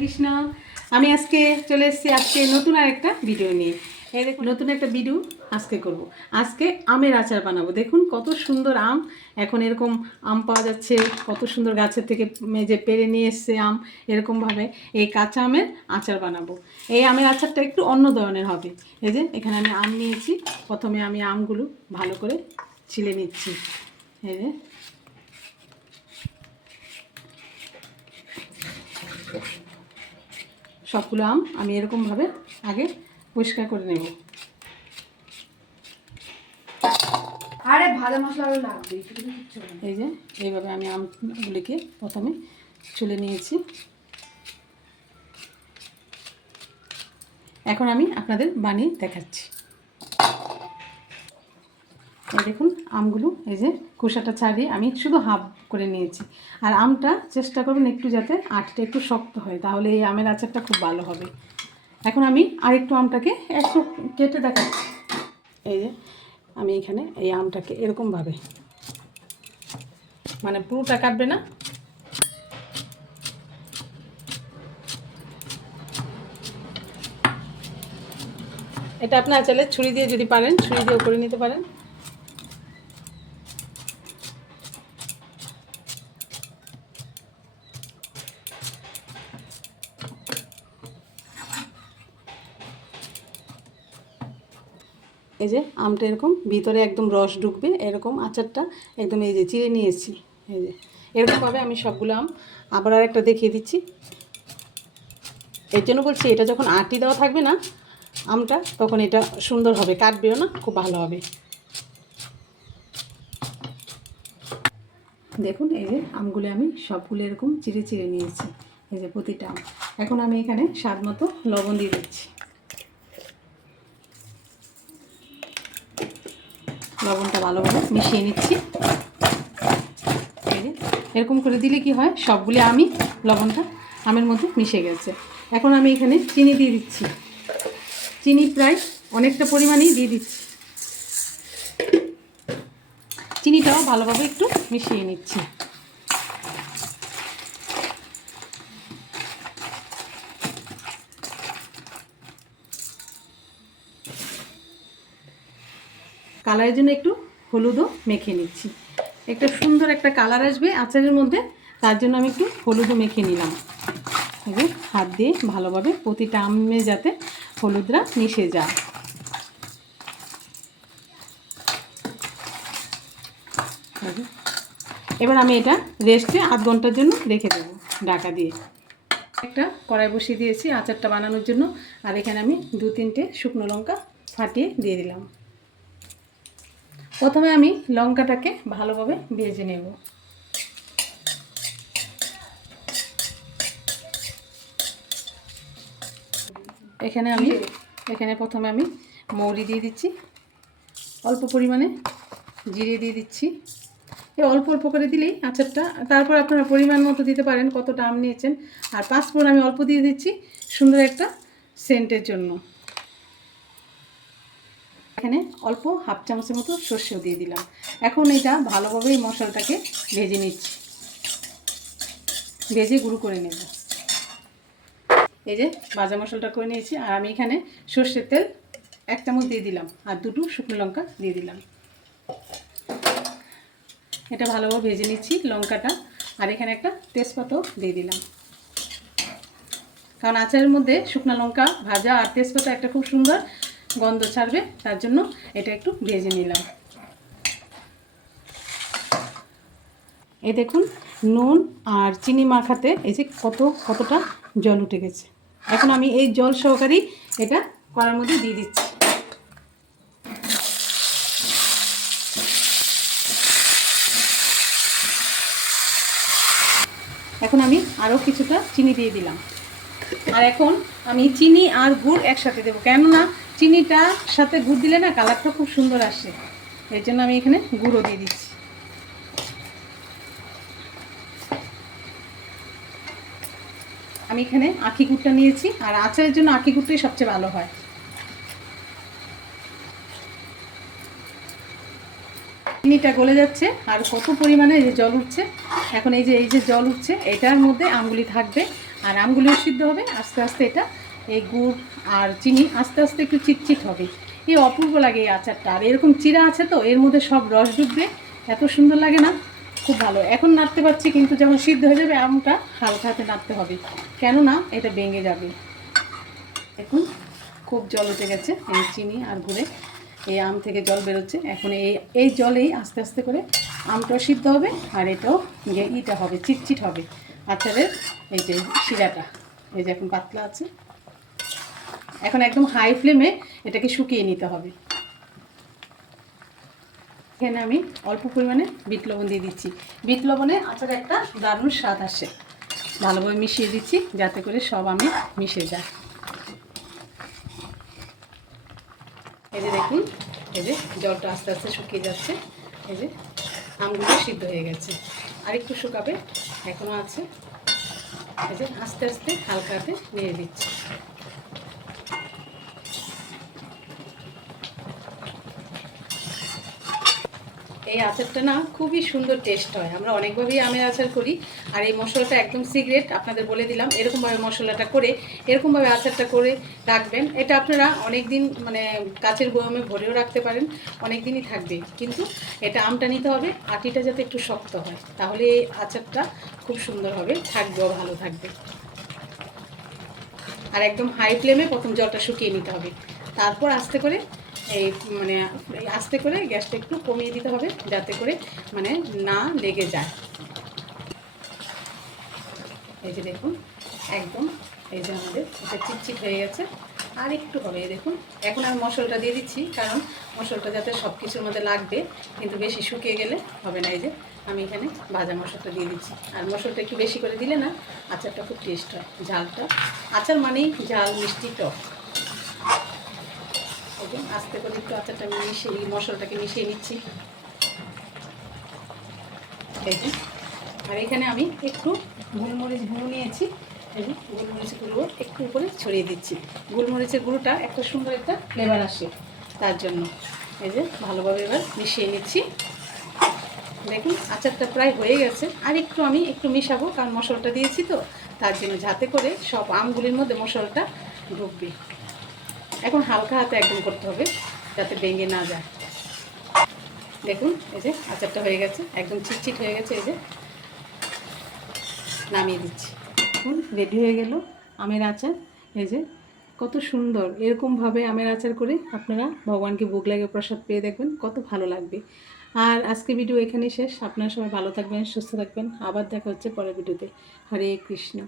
কৃষ্ণ, আমি আজকে চলে এসেছি আজকে নতুন আর একটা ভিডিও নিয়ে। এই দেখুন, নতুন একটা ভিডিও আজকে করব। আজকে আমের আচার বানাবো। দেখুন কত সুন্দর আম। এখন এরকম আম পাওয়া যাচ্ছে, কত সুন্দর গাছের থেকে যে পেরে নিয়ে এসছে আম। এরকমভাবে এই কাঁচা আমের আচার বানাবো। এই আমের আচারটা একটু অন্য ধরনের হবে। এই যে, এখানে আমি আম নিয়েছি। প্রথমে আমি আমগুলো ভালো করে ছিলে নিচ্ছি। এই যে সবগুলো আম আমি এরকমভাবে আগে পরিষ্কার করে নেব। আরে ভাজা মশলা লাগবে এই যে এইভাবে আমি আমগুলিকে প্রথমে চুলে নিয়েছি। এখন আমি আপনাদের বানিয়ে দেখাচ্ছি। দেখুন আমগুলো এই যে খোসাটা ছাড়িয়ে আমি শুধু হাফ করে নিয়েছি। আর আমটা চেষ্টা করবেন একটু যাতে আটটা একটু শক্ত হয়, তাহলে এই আমের আচারটা খুব ভালো হবে। এখন আমি আরেকটু আমটাকে একটু কেটে দেখাচ্ছি। এই যে, আমি এখানে এই আমটাকে এরকমভাবে মানে পুরোটা কাটবে না। এটা আপনার চাইলে ছুরি দিয়ে যদি পারেন, ছুরি দিয়েও করে নিতে পারেন। এই যে আমটা এরকম ভিতরে একদম রস ঢুকবে, এরকম আচারটা একদম এই যে চিড়ে নিয়েছি এই যে এরকমভাবে আমি সবগুলো আম আবার আর একটা দেখিয়ে দিচ্ছি। এর জন্য বলছি, এটা যখন আটি দেওয়া থাকবে না আমটা, তখন এটা সুন্দর হবে, কাটবেও না, খুব ভালো হবে। দেখুন, এই যে আমগুলো আমি সবগুলো এরকম চিড়ে চিড়ে নিয়েছি এই যে প্রতিটা আম। এখন আমি এখানে স্বাদ মতো লবণ দিয়ে দিচ্ছি। লবণটা ভালোভাবে মিশিয়ে নিচ্ছি। এরকম করে দিলে কি হয়, সবগুলি আমি লবণটা আমের মধ্যে মিশে গেছে। এখন আমি এখানে চিনি দিয়ে দিচ্ছি। চিনি প্রায় অনেকটা পরিমাণেই দিয়ে দিচ্ছি। চিনিটাও ভালোভাবে একটু মিশিয়ে নিচ্ছি। কালারের জন্য একটু হলুদও মেখে নিচ্ছি। একটা সুন্দর একটা কালার আসবে আচারের মধ্যে, তার জন্য আমি একটু হলুদও মেখে নিলাম। এই হাত দিয়ে ভালোভাবে প্রতিটা আমে যাতে হলুদরা মিশে যায়। এবার আমি এটা রেস্টে আধ ঘণ্টার জন্য রেখে দেবো ঢাকা দিয়ে। একটা কড়াই বসিয়ে দিয়েছি আচারটা বানানোর জন্য, আর এখানে আমি দু তিনটে শুকনো লঙ্কা ফাটিয়ে দিয়ে দিলাম। প্রথমে আমি লঙ্কাটাকে ভালোভাবে ভেজে নেব। এখানে আমি, এখানে প্রথমে আমি মৌরি দিয়ে দিচ্ছি। অল্প পরিমাণে জিরে দিয়ে দিচ্ছি। এই অল্প অল্প করে দিলেই আচারটা, তারপর আপনারা পরিমাণ মতো দিতে পারেন কতটা আম নিয়েছেন। আর পাঁচ ফোড়ন আমি অল্প দিয়ে দিচ্ছি সুন্দর একটা সেন্টের জন্য। এখানে অল্প হাফ চামচের মতো সর্ষেও দিয়ে দিলাম। এখন এটা ভালোভাবে এই মশলাটাকে ভেজে নিচ্ছি। ভেজে গুঁড়ো করে নেব। এই যে ভাজা মশলাটা করে নিয়েছি, আর আমি এখানে সর্ষের তেল এক চামচ দিয়ে দিলাম, আর দুটো শুকনো লঙ্কা দিয়ে দিলাম। এটা ভালোভাবে ভেজে নিচ্ছি লঙ্কাটা, আর এখানে একটা তেজপাতাও দিয়ে দিলাম। কারণ আচারের মধ্যে শুকনো লঙ্কা ভাজা আর তেজপাতা একটা খুব সুন্দর গন্ধ ছাড়বে, তার জন্য এটা একটু ভেজে নিলাম। এই দেখুন, নুন আর চিনি মাখাতে এই যে কত, কতটা জল উঠে গেছে। এখন আমি এই জল সহকারেই এটা করার মধ্যে দিয়ে দিচ্ছি। এখন আমি আরও কিছুটা চিনি দিয়ে দিলাম। আর এখন আমি চিনি আর গুড় একসাথে দেবো। কেননা চিনিটা সাথে গুড় দিলে না কালারটা খুব সুন্দর আসে। এর জন্য আমি এখানে গুঁড়ো দিয়ে দিচ্ছি। আমি এখানে আখি গুড়টা নিয়েছি, আর আচারের জন্য আখি গুড়টাই সবচেয়ে ভালো হয়। চিনিটা গলে যাচ্ছে, আর কত পরিমাণে এই যে জল উঠছে, এখন এই যে এই যে জল উঠছে, এটার মধ্যে আঙ্গুলি থাকবে, আর আমগুলিও সিদ্ধ হবে, আস্তে আস্তে এটা এই গুড় আর চিনি আস্তে আস্তে একটু চিটচিট হবে। এই অপূর্ব লাগে এই আচারটা। আর এরকম চিরা আছে তো, এর মধ্যে সব রস ডুববে এত সুন্দর লাগে না? খুব ভালো। এখন নাড়তে পারছি, কিন্তু যখন সিদ্ধ হয়ে যাবে আমটা, হালকা হাতে নাড়তে হবে। কেননা, এটা ভেঙে যাবে। এখন খুব জল উঠে গেছে, এই চিনি আর গুড়ে। এই আম থেকে জল বেরোচ্ছে। এখন এই এই জলেই আস্তে আস্তে করে আমটাও সিদ্ধ হবে, আর এটাও ইটা হবে, চিটচিট হবে। আচারের এই যে শিরাটা, এই যে এখন পাতলা আছে। এখন একদম হাই ফ্লেমে এটাকে শুকিয়ে নিতে হবে। এখানে আমি অল্প পরিমাণে বিট লবণ দিয়ে দিচ্ছি। বিট লবণে আচারে একটা দারুণ স্বাদ আসে। ভালোভাবে মিশিয়ে দিচ্ছি যাতে করে সব আমি মিশে যায়। এই যে দেখুন, এই যে জলটা আস্তে আস্তে শুকিয়ে যাচ্ছে। এই যে আমগুলো সিদ্ধ হয়ে গেছে। আর একটু শুকাবে এখনও আছে। এই যে আস্তে আস্তে হালকা নিয়ে দিচ্ছি। এই আচারটা না খুবই সুন্দর টেস্ট হয়। আমরা অনেকভাবেই আমের আচার করি। আর এই মশলাটা একদম সিক্রেট আপনাদের বলে দিলাম। এরকমভাবে মশলাটা করে, এরকমভাবে আচারটা করে রাখবেন। এটা আপনারা অনেক দিন মানে কাচের বয়মে ভরেও রাখতে পারেন অনেক দিনই থাকবে। কিন্তু এটা আমটা নিতে হবে, আটিটা যাতে একটু শক্ত হয়। তাহলে এই আচারটা খুব সুন্দর হবে থাকবেও ভালো থাকবে। আর একদম হাই ফ্লেমে প্রথম জলটা শুকিয়ে নিতে হবে। তারপর আস্তে করে এই মানে আস্তে করে গ্যাসটা একটু কমিয়ে দিতে হবে, যাতে করে মানে না লেগে যায়। এই যে দেখুন, একদম এই যে আমাদের এটা চিটচিট হয়ে গেছে। আর একটু হবে দেখুন, এখন আমি মশলাটা দিয়ে দিচ্ছি, কারণ মশলাটা যাতে সব কিছুর মধ্যে লাগবে, কিন্তু বেশি শুকিয়ে গেলে হবে না, এই যে আমি এখানে ভাজা মশলাটা দিয়ে দিচ্ছি। আর মশলাটা একটু বেশি করে দিলে না, আচারটা খুব টেস্ট হয়, ঝালটা, আচার মানেই ঝাল মিষ্টি টক। যে আস্তে করে একটু আচারটা আমি মিশিয়ে মশলাটাকে মিশিয়ে নিচ্ছি। আর এখানে আমি একটু গোলমরিচ গুঁড়ো নিয়েছি এই গোলমরিচ গুঁড়ো একটু উপরে ছড়িয়ে দিচ্ছি। গোলমরিচের গুঁড়োটা একটা সুন্দর একটা ফ্লেভার আসে তার জন্য। এই যে ভালোভাবে এবার মিশিয়ে নিচ্ছি। দেখুন, আচারটা প্রায় হয়ে গেছে। আর একটু আমি একটু মিশাবো, কারণ মশলাটা দিয়েছি তো, তার জন্য যাতে করে সব আমগুলির মধ্যে মশলাটা ঢুকবে। এখন হালকা হাতে একদম করতে হবে, যাতে ভেঙে না যায়। দেখুন, এই যে আচারটা হয়ে গেছে, একদম চিটচিট হয়ে গেছে, এই যে নামিয়ে দিচ্ছি। এখন রেডি হয়ে গেল আমের আচার। এই যে কত সুন্দর, এরকমভাবে আমের আচার করে আপনারা ভগবানকে ভোগ লাগে, প্রসাদ পেয়ে দেখবেন, কত ভালো লাগবে। আর আজকে ভিডিও এখানেই শেষ। আপনারা সবাই ভালো থাকবেন, সুস্থ থাকবেন। আবার দেখা হচ্ছে পরের ভিডিওতে হরে কৃষ্ণ।